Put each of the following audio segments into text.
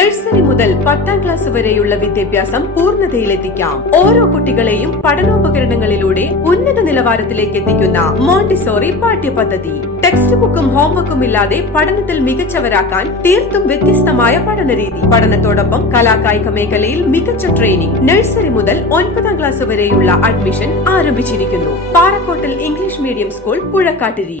Nursery മുതൽ പത്താം class വരെയുള്ള വിദ്യാഭ്യാസം പൂർണതയിലെത്തിക്കാം. ഓരോ കുട്ടികളെയും പഠനോപകരണങ്ങളിലൂടെ ഉന്നത നിലവാരത്തിലേക്ക് എത്തിക്കുന്ന മോണ്ടിസോറി പാഠ്യപദ്ധതി. ടെക്സ്റ്റ് ബുക്കും ഹോംവർക്കും ഇല്ലാതെ പഠനത്തിൽ മികച്ചവരാക്കാൻ തീർത്തും വ്യത്യസ്തമായ പഠനരീതി. പഠനത്തോടൊപ്പം കലാകായിക മേഖലയിൽ മികച്ച ട്രെയിനിംഗ് നഴ്സറി മുതൽ ഒൻപതാം ക്ലാസ് വരെയുള്ള അഡ്മിഷൻ ആരംഭിച്ചിരിക്കുന്നു. പാറക്കോട്ടിൽ English medium school Puzhakkattiri.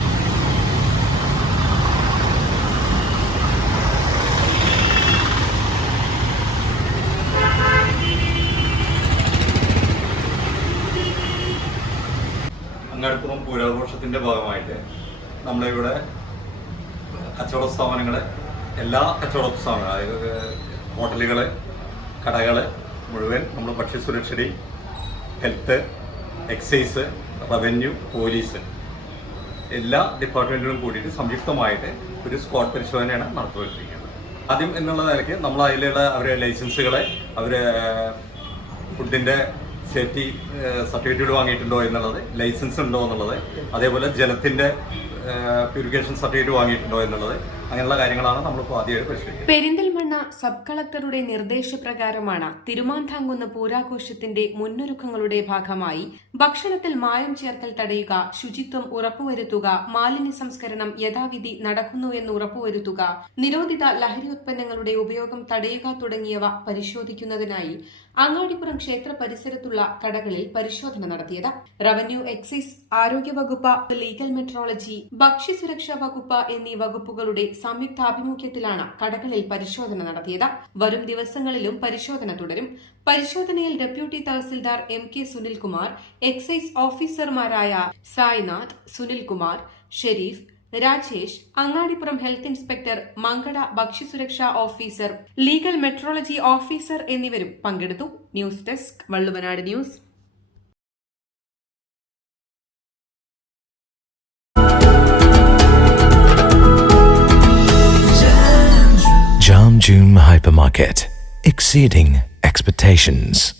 Angadipuram പൂരാഘോഷത്തിന്റെ ഭാഗമായിട്ട് നമ്മളിവിടെ കച്ചവട സ്ഥാപനങ്ങളെ എല്ലാ കച്ചവട സ്ഥാപനങ്ങളും അതായത് ഹോട്ടലുകൾ കടകൾ മുഴുവൻ നമ്മൾ ഭക്ഷ്യസുരക്ഷടി ഹെൽത്ത് എക്സൈസ് റവന്യൂ പോലീസ് എല്ലാ ഡിപ്പാർട്ട്മെന്റുകളും കൂടിയിട്ട് സംയുക്തമായിട്ട് ഒരു സ്ക്വാഡ് പരിശോധനയാണ് നടത്തിവരുത്തിയിരിക്കുന്നത് ആദ്യം എന്നുള്ള നിലയ്ക്ക് നമ്മൾ അതിലുള്ള അവരെ ലൈസൻസുകളെ അവരെ ഫുഡിന്റെ സേഫ്റ്റി സർട്ടിഫിക്കറ്റുകൾ വാങ്ങിയിട്ടുണ്ടോ എന്നുള്ളത് ലൈസൻസ് ഉണ്ടോ എന്നുള്ളത് അതേപോലെ ജലത്തിന്റെ പ്യൂരിഫിക്കേഷൻ സർട്ടിഫിക്കറ്റ് വാങ്ങിയിട്ടുണ്ടോ എന്നുള്ളത് അങ്ങനെയുള്ള കാര്യങ്ങളാണ് നമ്മളിപ്പോൾ ആദ്യമായിട്ട് പരിശോധിക്കുന്നത്. പെരിന്തൽമണ്ണ സബ് കളക്ടറുടെ നിർദ്ദേശപ്രകാരമാണ് തിരുമാന്താങ്കുന്ന പൂരാഘോഷത്തിന്റെ മുന്നൊരുക്കങ്ങളുടെ ഭാഗമായി ഭക്ഷണത്തിൽ മായം ചേർക്കൽ തടയുക ശുചിത്വം ഉറപ്പുവരുത്തുക മാലിന്യ സംസ്കരണം യഥാവിധി നടക്കുന്നു എന്ന് ഉറപ്പുവരുത്തുക നിരോധിത ലഹരി ഉത്പന്നങ്ങളുടെ ഉപയോഗം തടയുക തുടങ്ങിയവ പരിശോധിക്കുന്നതിനായി അങ്ങാടിപ്പുറം ക്ഷേത്ര പരിസരത്തുള്ള കടകളിൽ പരിശോധന നടത്തിയത്. റവന്യൂ എക്സൈസ് ആരോഗ്യ വകുപ്പ് ലീഗൽ മെട്രോളജി ഭക്ഷ്യസുരക്ഷാ വകുപ്പ് എന്നീ വകുപ്പുകളുടെ സംയുക്താഭിമുഖ്യത്തിലാണ് കടകളിൽ പരിശോധന നടത്തിയത്. വരും ദിവസങ്ങളിലും പരിശോധന തുടരും. പരിശോധനയിൽ deputy tahsildar M K Sunilkumar excise ഓഫീസർമാരായ സായ്നാഥ് സുനിൽകുമാർ ഷെരീഫ് രാജേഷ് അങ്ങാടിപ്പുറം ഹെൽത്ത് ഇൻസ്പെക്ടർ മങ്കട ഭക്ഷ്യസുരക്ഷാ ഓഫീസർ ലീഗൽ മെട്രോളജി ഓഫീസർ എന്നിവരും പങ്കെടുത്തു. News desk Valluvanad news. Jam Hypermarket, exceeding expectations.